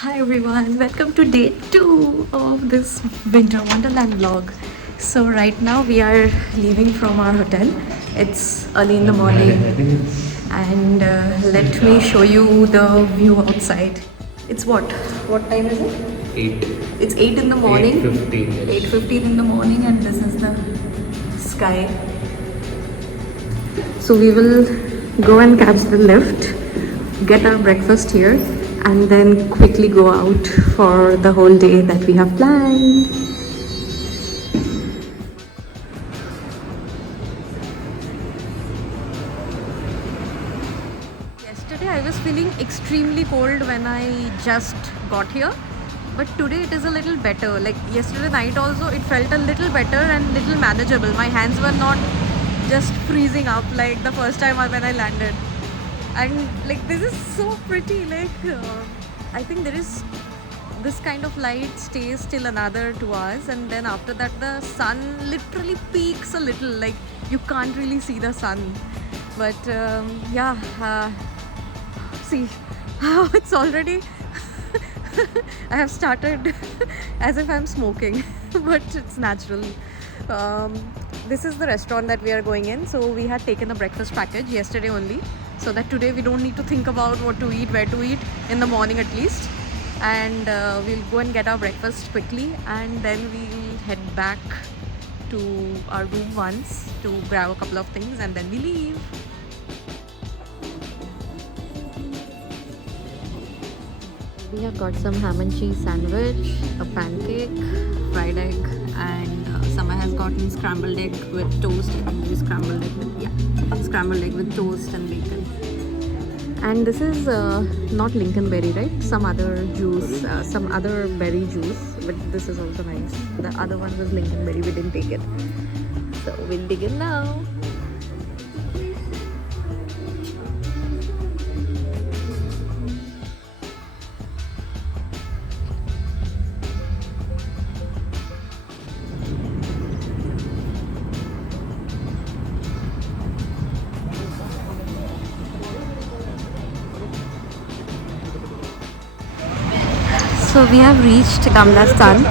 Hi everyone, welcome to day 2 of this winter wonderland vlog. So right now we are leaving from our hotel. It's early in the morning and let me show you the view outside. It's what time is it? 8. It's 8 in the morning. 8:15. 8:15 in the morning, and this is the sky. So we will go and catch the lift, get our breakfast here, and then quickly go out for the whole day that we have planned. Yesterday I was feeling extremely cold when I just got here, but today it is a little better. Like yesterday night also it felt a little better and little manageable. My hands were not just freezing up like the first time when I landed. And like this is so pretty, like I think there is this kind of light stays till another 2 hours, and then after that the sun literally peaks a little, like you can't really see the sun. But see how it's already I have started as if I'm smoking but it's natural. This is the restaurant that we are going in. So we had taken a breakfast package yesterday only, so that today we don't need to think about what to eat, where to eat in the morning at least. And we'll go and get our breakfast quickly, and then we'll head back to our room once to grab a couple of things, and then we leave. We have got some ham and cheese sandwich, a pancake, fried egg, and Sama has gotten scrambled egg with toast. I think this is scrambled egg with, scrambled egg with toast and bacon. And this is not Lincolnberry, right? Some other juice, some other berry juice, but this is also nice. The other one was Lincolnberry, we didn't take it. So we'll dig in now. So we have reached Gamla Stan,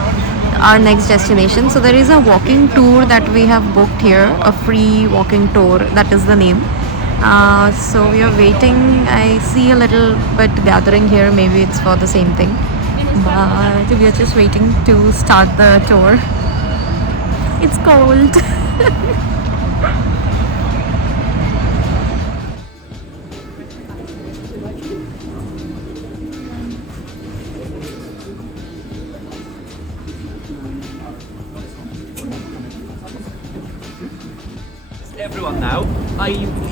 our next destination. So there is a walking tour that we have booked here, a free walking tour, that is the name. So we are waiting. I see a little bit gathering here, maybe it's for the same thing. But we are just waiting to start the tour. It's cold. Everyone now.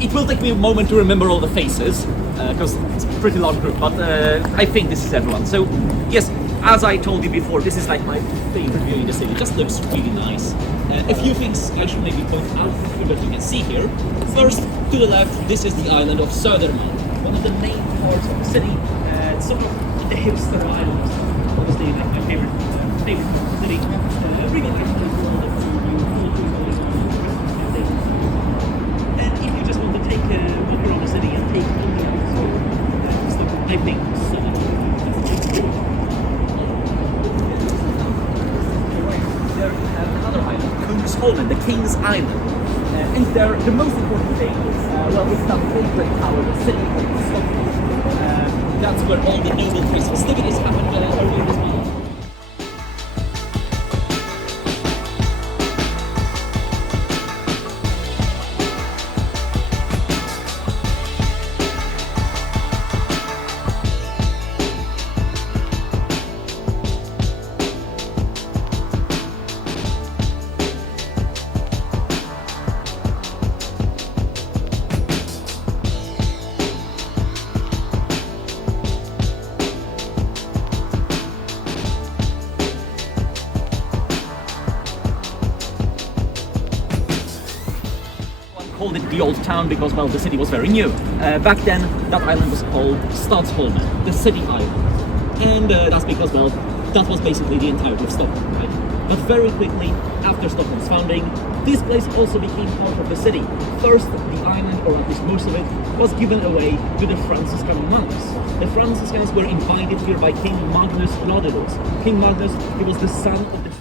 It will take me a moment to remember all the faces because it's a pretty large group, but I think this is everyone. So yes, as I told you before, this is like my favorite view in the city. It just looks really nice. A few things I should maybe point out that you can see here. First, to the left, this is the island of Södermalm, one of the main parts of the city. It's sort of the hipster island. Obviously, like my favorite part of the city. Really nice to do all the food, take a walk around the city and take all the stuff. I think so. There we have another island, Kungsholmen, the King's Island. And there, the most important thing is, it's that big great tower, the city of Stockholm. That's where all the noble festivities happened earlier this month. Called it the old town because, well, the city was very new. Back then, that island was called Stadsholmen, the city island. And that's because, well, that was basically the entirety of Stockholm, right? But very quickly, after Stockholm's founding, this place also became part of the city. First, the island, or at least most of it, was given away to the Franciscan monks. The Franciscans were invited here by King Magnus Ladulus. King Magnus, he was the son of the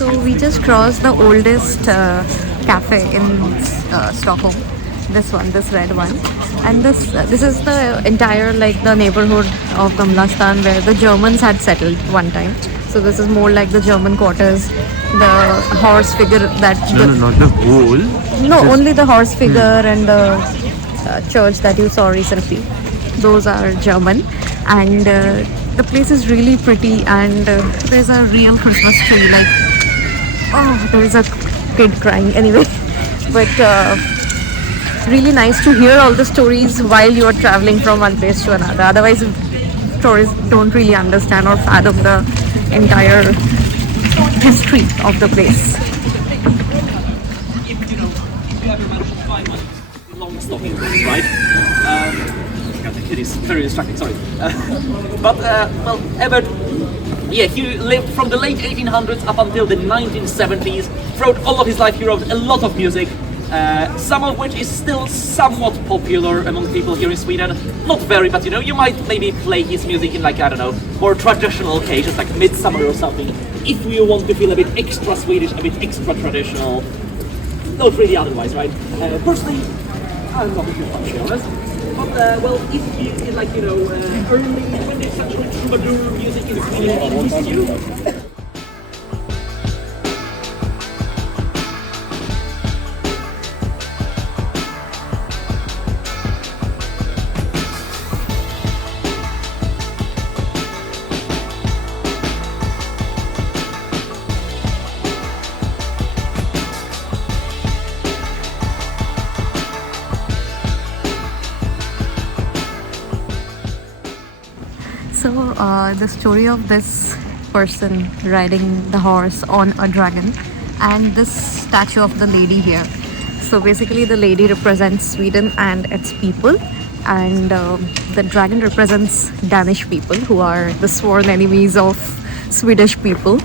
So we just crossed the oldest cafe in Stockholm. This one, this red one, and this is the entire like the neighborhood of Gamla Stan where the Germans had settled one time. So this is more like the German quarters. The horse figure that not the whole. No, only the horse figure and the church that you saw recently. Those are German, and the place is really pretty. And there's a real Christmas tree. Like, oh, there is a kid crying. Anyway, but really nice to hear all the stories while you are traveling from one place to another. Otherwise, tourists don't really understand or fathom the entire history of the place. If you ever manage to find one long stocking, right? It is very distracting, sorry. Well, Ebert, yeah, he lived from the late 1800s up until the 1970s. Throughout all of his life, he wrote a lot of music, some of which is still somewhat popular among people here in Sweden. Not very, but you might maybe play his music in, like, I don't know, more traditional occasions, like midsummer or something. If you want to feel a bit extra Swedish, a bit extra traditional. Not really otherwise, right? Personally, I'm not a huge fan, to be honest. But, well, if you like, early 20th century troubadour music is really interests you, So the story of this person riding the horse on a dragon and this statue of the lady here. So basically the lady represents Sweden and its people, and the dragon represents Danish people who are the sworn enemies of Swedish people,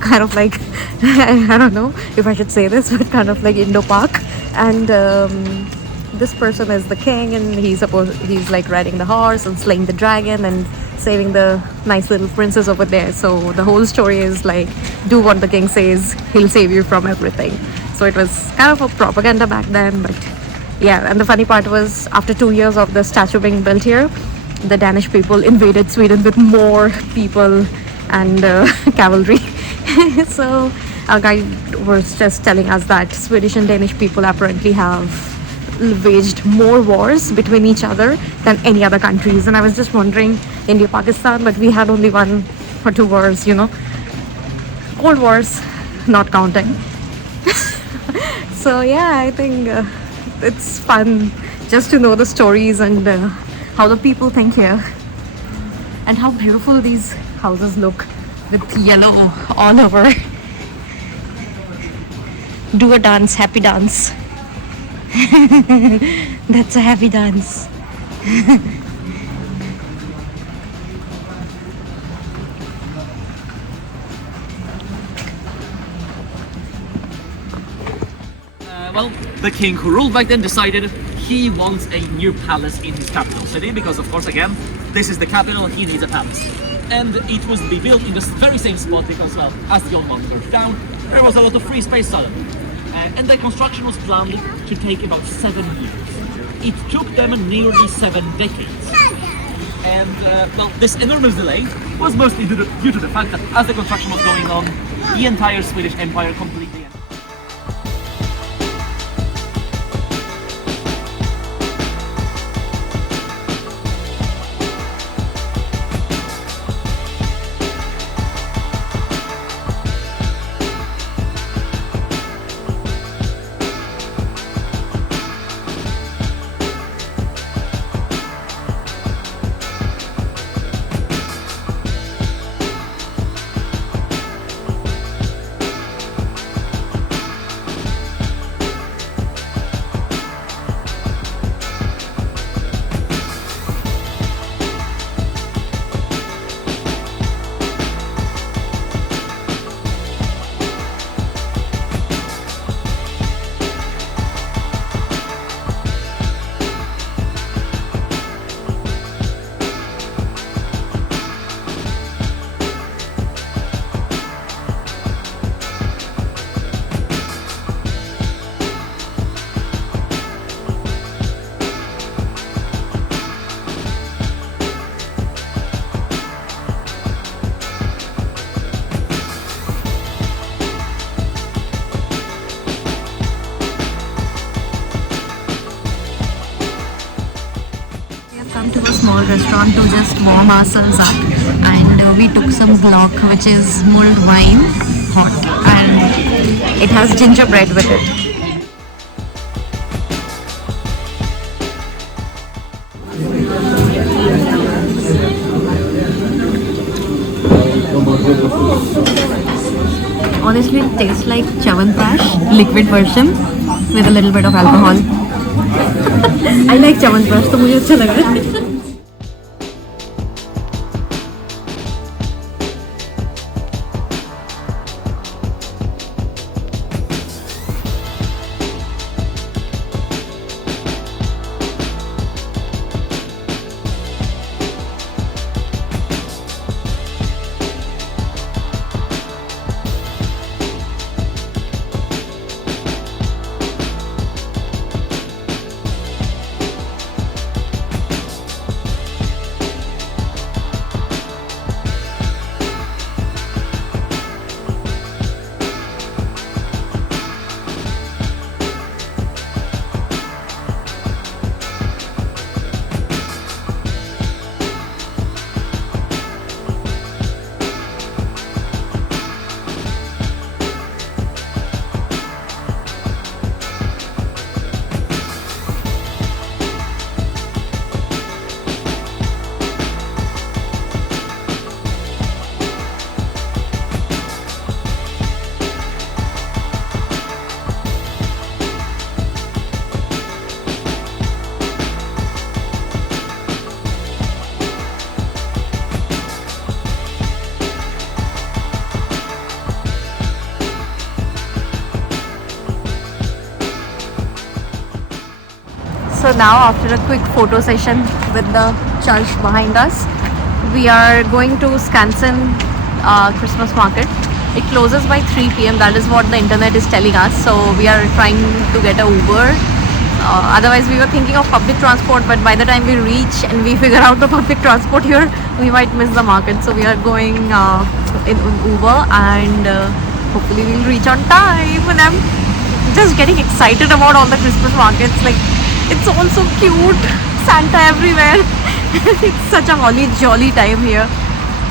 kind of like I don't know if I should say this, but kind of like Indo Park. And this person is the king, and he's like riding the horse and slaying the dragon and saving the nice little princess over there. So the whole story is like, do what the king says, he'll save you from everything. So it was kind of a propaganda back then, but yeah. And the funny part was, after 2 years of the statue being built here, the Danish people invaded Sweden with more people and cavalry. So our guide was just telling us that Swedish and Danish people apparently have waged more wars between each other than any other countries. And I was just wondering, India, Pakistan, but we had only 1 or 2 wars, you know, cold wars not counting. So yeah, I think it's fun just to know the stories and how the people think here, and how beautiful these houses look with yellow all over. Do a dance, happy dance. That's a happy dance. Well, the king who ruled back then decided he wants a new palace in his capital city, because of course, again, this is the capital, he needs a palace. And it was to be built in the very same spot because, well, as the old one burnt down, there was a lot of free space suddenly. And the construction was planned to take about 7 years. It took them nearly 7 decades. And well, this enormous delay was mostly due to the fact that as the construction was going on, the entire Swedish Empire completely ended. To a small restaurant to just warm ourselves up, and we took some Glogg, which is mulled wine, hot, and it has gingerbread with it. Honestly, it tastes like Chyawanprash, liquid version with a little bit of alcohol. I like Chyawanprash, तो मुझे अच्छा लग रहा है. So now after a quick photo session with the church behind us, we are going to Skansen Christmas market. It closes by 3 p.m. That is what the internet is telling us. So we are trying to get a Uber. Otherwise we were thinking of public transport, but by the time we reach and we figure out the public transport here, we might miss the market. So we are going in Uber, and hopefully we'll reach on time. And I'm just getting excited about all the Christmas markets. Like, it's all so cute, Santa everywhere. It's such a holly jolly time here.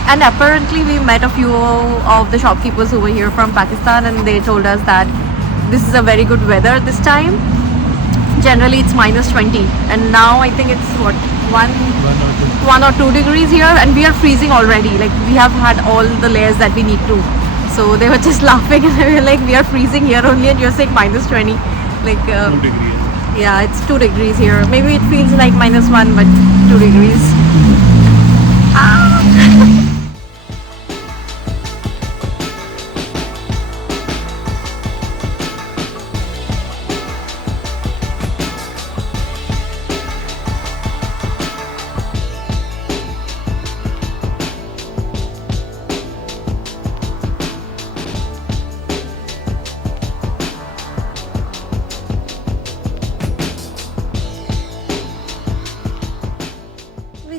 And apparently we met a few of the shopkeepers who were here from Pakistan, and they told us that this is a very good weather this time. Generally it's -20, and now I think it's what, 1 or 2 degrees here, and we are freezing already. Like, we have had all the layers that we need to. So they were just laughing, and they were like, we are freezing here only and you're saying -20. Like 2 degrees. yeah, it's 2 degrees here. Maybe it feels like -1, but 2 degrees.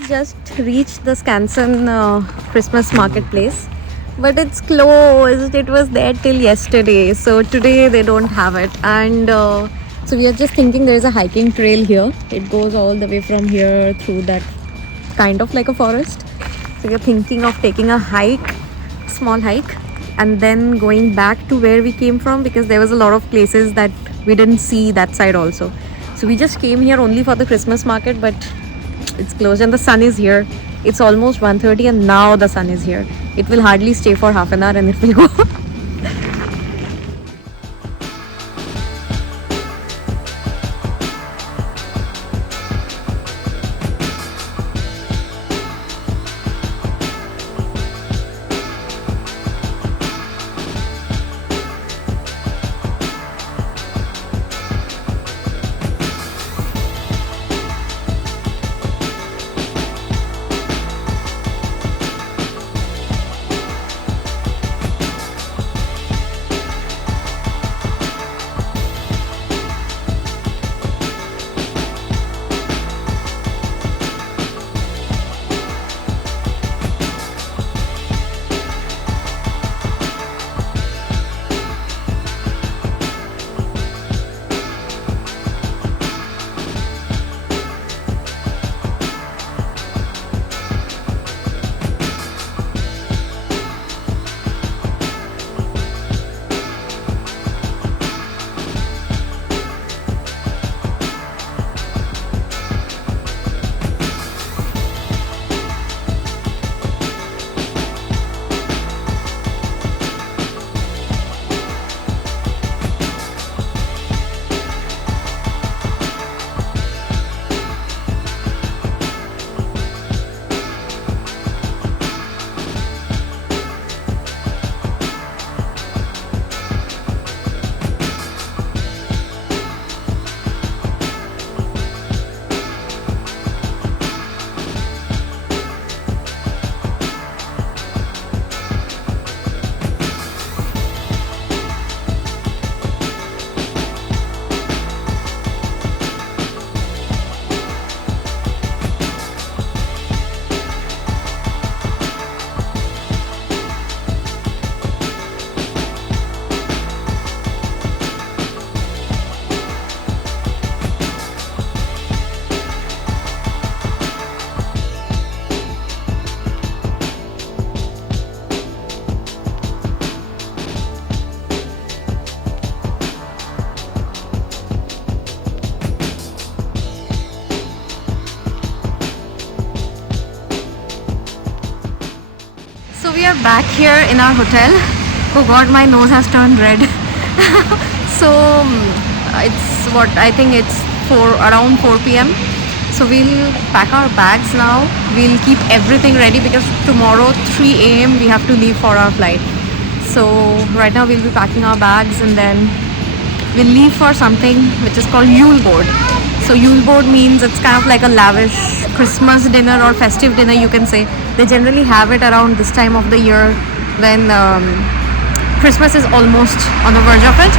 Just reached the Skansen Christmas marketplace, but it's closed. It was there till yesterday, so today they don't have it. And so we are just thinking there's a hiking trail here. It goes all the way from here through that kind of like a forest. So we are thinking of taking a hike, small hike, and then going back to where we came from, because there was a lot of places that we didn't see that side also. So we just came here only for the Christmas market, but it's closed and the sun is here. It's almost 1:30 and now the sun is here. It will hardly stay for half an hour and it will go. We are back here in our hotel. Oh god, my nose has turned red. So it's what, I think it's around 4 p.m. So we'll pack our bags now. We'll keep everything ready because tomorrow 3 a.m. we have to leave for our flight. So right now we'll be packing our bags and then we'll leave for something which is called Julboard. So Julboard means it's kind of like a lavish Christmas dinner or festive dinner, you can say. They generally have it around this time of the year when Christmas is almost on the verge of it,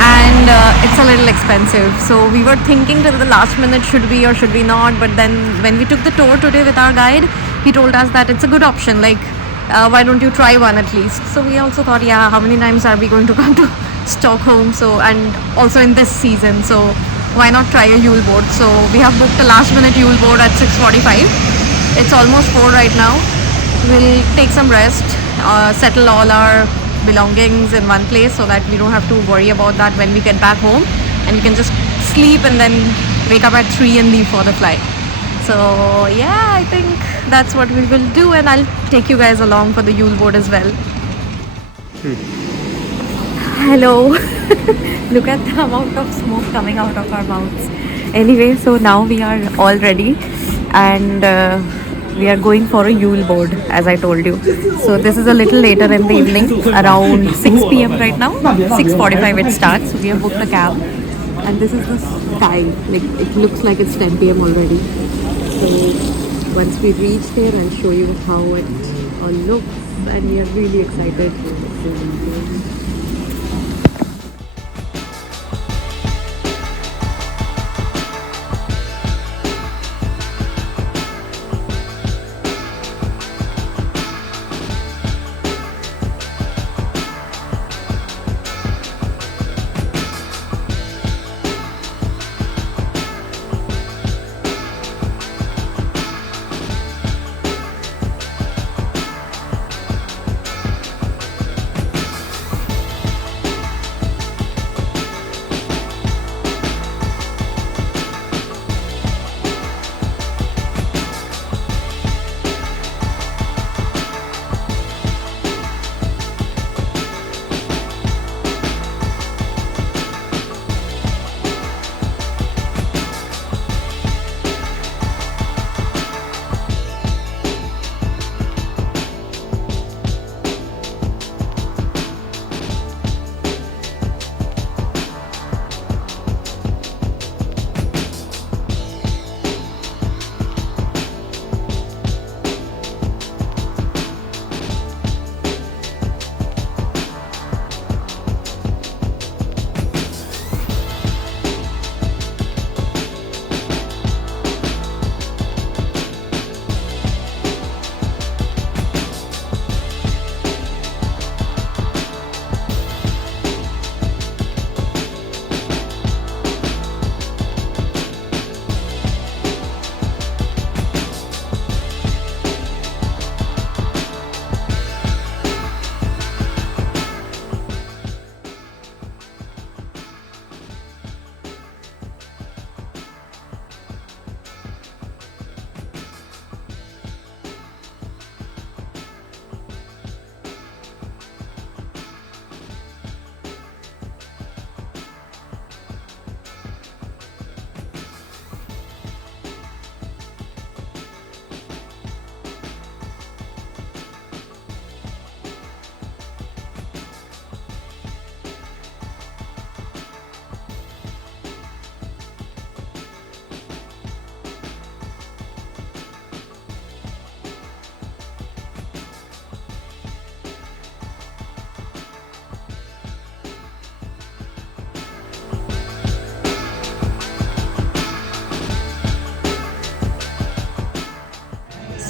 and it's a little expensive. So we were thinking till the last minute, should we or should we not, but then when we took the tour today with our guide, he told us that it's a good option, like why don't you try one at least. So we also thought, yeah, how many times are we going to come to Stockholm, so, and also in this season, so why not try a Julboard. So we have booked a last minute Julboard at 6:45. It's almost 4 right now. We'll take some rest, settle all our belongings in one place so that we don't have to worry about that when we get back home, and we can just sleep and then wake up at 3 and leave for the flight. So yeah, I think that's what we will do, and I'll take you guys along for the Julboard as well. Hello. Look at the amount of smoke coming out of our mouths. Anyway, so now we are all ready, and we are going for a Julboard, as I told you. So this is a little later in the evening, around 6 p.m. right now. 6:45 it starts. So we have booked a cab, and this is the sky. Like, it looks like it's 10 p.m. already. So once we reach there, I'll show you how it all looks, and we are really excited.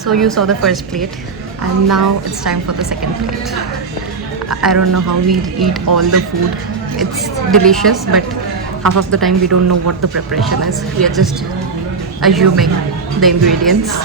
So you saw the first plate, and now it's time for the second plate. I don't know how we'll eat all the food. It's delicious, but half of the time we don't know what the preparation is. We are just assuming the ingredients.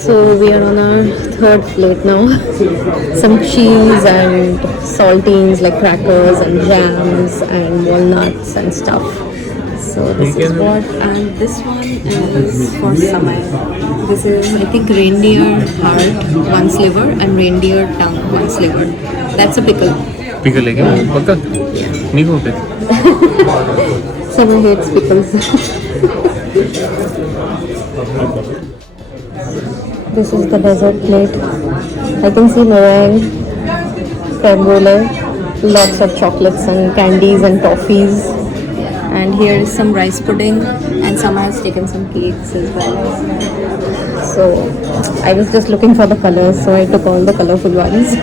So we are on our third plate now. Some cheese and saltines like crackers and jams and walnuts and stuff. So this is what, and this one is for summer. This is, I think, reindeer heart, one sliver, and reindeer tongue, one sliver. That's a pickle. Pickle है क्या? पक्का? नहीं को pickle. Someone hates pickles. This is the dessert plate. I can see meringue, creme brulee, lots of chocolates and candies and toffees. And here is some rice pudding, and someone has taken some cakes as well. So I was just looking for the colors, so I took all the colorful ones.